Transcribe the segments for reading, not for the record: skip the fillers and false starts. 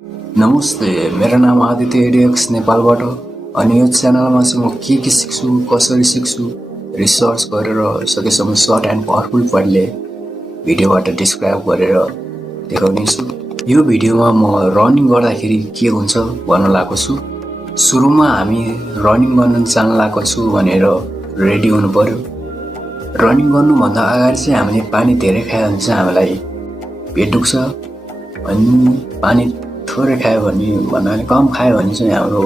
नमस्ते, मेरो नाम आदित्य एडियक्स नेपालबाट। अनि यो च्यानलमा चाहिँ म के सिक्छु, कसरी सिक्छु, रिसर्च गरेर सकेसम्म सर्ट एन्ड पावरफुल पाराले भिडियोबाट डिस्क्राइब गरेर देखाउनेछु। यो भिडियोमा म रनिङ गर्दाखेरि के हुन्छ भन्न लागेको छु। सुरुमा हामी रनिङ गर्न जान लागेको छु भनेर रेडी हुनु पर्यो। रनिङ गर्नुभन्दा अगाडि चाहिँ हामीले पानी धेरै खायो भने चाहिँ हामीलाई पेट दुख्छ, अनि पानी थोरै खायो भने भन्नाले कम खायो भने चाहिँ हाम्रो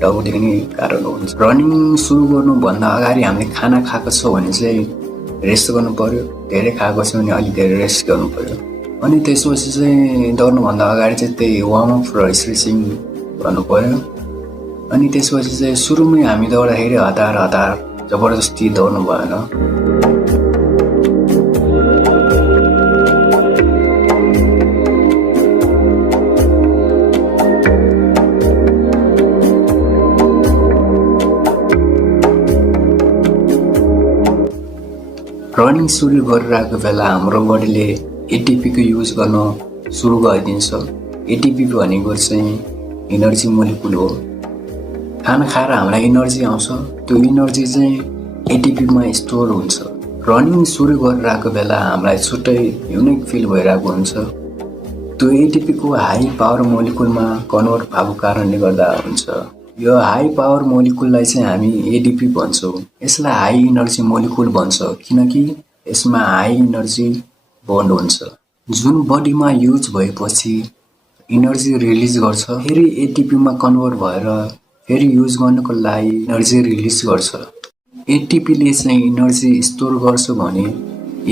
टाउको दुख्ने कारण हुन्छ। रनिङ सुरु गर्नुभन्दा अगाडि हामीले खाना खाएको छ भने चाहिँ रेस्ट गर्नु पर्यो। धेरै खाएको छ भने अलिक धेरै रेस्ट गर्नु पर्यो। अनि त्यसपछि चाहिँ दौड्नुभन्दा अगाडि चाहिँ त्यही वार्मअप र स्ट्रेचिङ गर्नु पर्यो। अनि त्यसपछि चाहिँ सुरुमै हामी दौड्दाखेरि हतार जबरजस्ती दौड्नु भएन। रनिङ सुरु गरिरहेको बेला हाम्रो बडीले एटिपीको युज गर्न सुरु गरिदिन्छ। एटिपी भनेको चाहिँ इनर्जी मोलिकुल हो। खाना खाएर हामीलाई इनर्जी आउँछ, त्यो इनर्जी चाहिँ एटिपीमा स्टोर हुन्छ। रनिङ सुरु गरिरहेको बेला हामीलाई छुट्टै युनिक फिल भइरहेको हुन्छ। त्यो एटिपीको हाई पावर मोलिकुलमा कन्भर्ट भएको कारणले गर्दा हुन्छ। यो हाई पावर मोलिकुललाई चाहिँ हामी एडिपी भन्छौँ। यसलाई हाई इनर्जी मोलिकुल भन्छ किनकि यसमा हाई इनर्जी बन्ड हुन्छ, जुन बडीमा युज भएपछि इनर्जी रिलिज गर्छ। फेरि एटिपीमा कन्भर्ट भएर फेरि युज गर्नको लागि इनर्जी रिलिज गर्छ। एटिपीले चाहिँ इनर्जी स्टोर गर्छ भने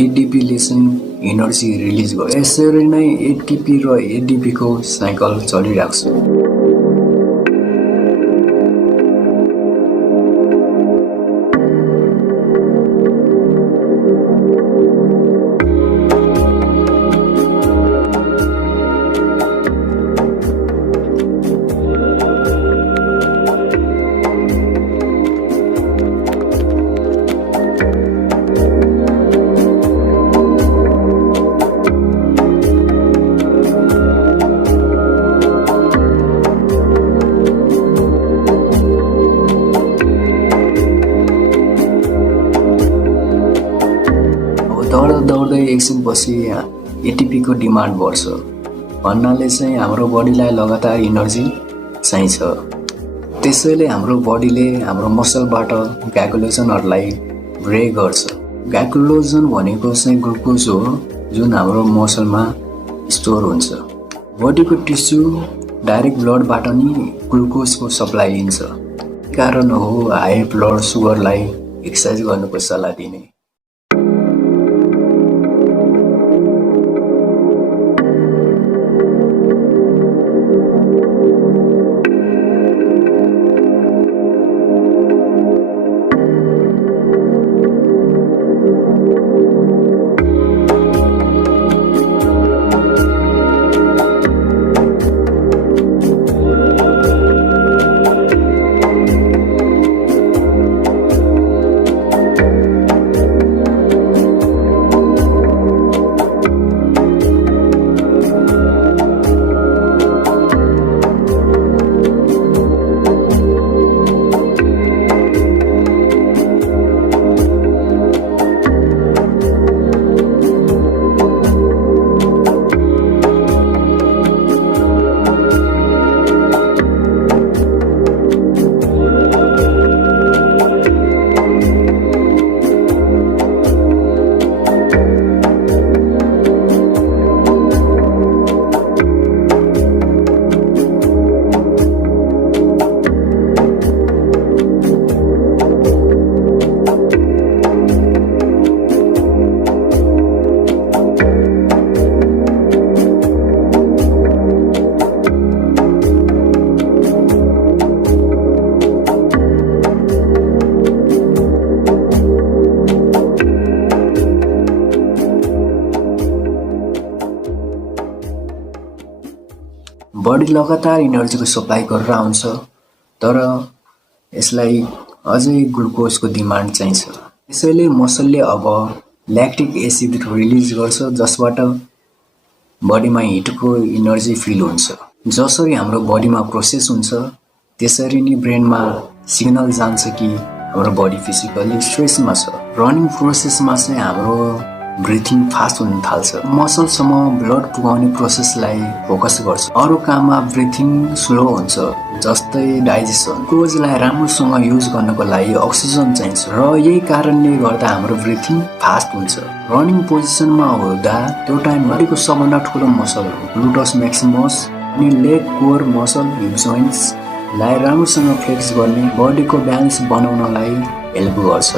एडिपीले चाहिँ इनर्जी रिलिज गर्छ। यसरी नै एटिपी र एडिपीको साइकल चलिरहेको छ। दौड्दै एकछिनपछि एटिपीको डिमान्ड बढ्छ भन्नाले चाहिँ हाम्रो बडीलाई लगातार इनर्जी चाहिन्छ। त्यसैले हाम्रो बडीले हाम्रो मसलबाट ग्लाइकोजनहरूलाई ब्रेक गर्छ। ग्लाइकोजन भनेको चाहिँ ग्लुकोज हो जुन हाम्रो मसलमा स्टोर हुन्छ। बडीको टिस्यु डाइरेक्ट ब्लडबाट नि ग्लुकोजको सप्लाई लिन्छ। कारण हो हाई ब्लड सुगरलाई एक्सर्साइज गर्नुको सल्लाह दिने। बडी लगातार इनर्जीको सप्लाई गरेर आउँछ, तर यसलाई अझै ग्लुकोजको डिमान्ड चाहिन्छ। त्यसैले मसलले अब ल्याक्टिक एसिड रिलिज गर्छ जसबाट बडीमा हिटको इनर्जी फिल हुन्छ। जसरी हाम्रो बडीमा प्रोसेस हुन्छ त्यसरी नै ब्रेनमा सिग्नल जान्छ कि हाम्रो बडी फिजिकली स्ट्रेसमा छ। रनिङ प्रोसेसमा चाहिँ हाम्रो ब्रिथिङ फास्ट हुन थाल्छ। मसलसम्म ब्लड पुगाउने प्रोसेसलाई फोकस गर्छ। अरू काममा ब्रिथिङ स्लो हुन्छ, जस्तै डाइजेसन। ग्लुकोजलाई राम्रोसँग युज गर्नको लागि अक्सिजन चाहिन्छ र यही कारणले गर्दा हाम्रो ब्रिथिङ फास्ट हुन्छ। रनिङ पोजिसनमा हुँदा त्यो टाइममा बडीको सबभन्दा ठुलो मसल हो ग्लुटस म्याक्सिमस अनि लेग कोर मसल हिप जोइन्ट्सलाई राम्रोसँग फ्लेक्स गर्ने बडीको ब्यालेन्स बनाउनलाई हेल्प गर्छ।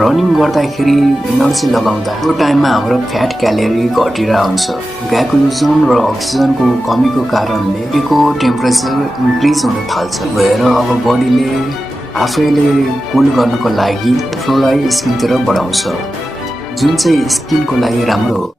रनिङ गर्दाखेरि इनर्जी लगाउँदा त्यो टाइममा हाम्रो फ्याट क्यालोरी घटिरहेको हुन्छ। ग्लाइकोजन र अक्सिजनको कमीको कारणले बडीको टेम्परेचर इन्क्रिज हुन थाल्छ भएर अब बडीले आफैले कुल गर्नको लागि फ्लोलाई स्किनतिर बढाउँछ, जुन चाहिँ स्किनको लागि राम्रो हो।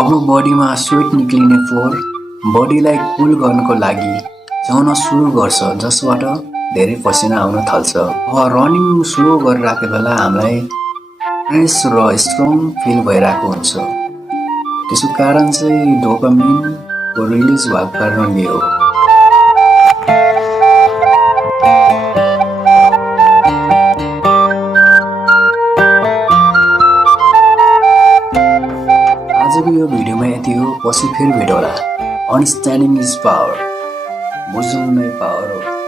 अब बडीमा स्वेट निक्लिने फ्लोर बडीलाई कुल गर्नको लागि जान सुरु गर्छ, जसबाट धेरै पसिना आउन थाल्छ। अब रनिङ स्लो गरिरहेको बेला हामीलाई फ्रेस र स्ट्रङ फिल भइरहेको हुन्छ। त्यसको कारण चाहिँ डोपामिनको रिलिज भएको कारणले हो। आजको यो भिडियोमा यति हो, पछि फेरि भेटौँला। अन्डरस्ट्यान्डिङ इज पावर, बुझ्नु नै पावर हो।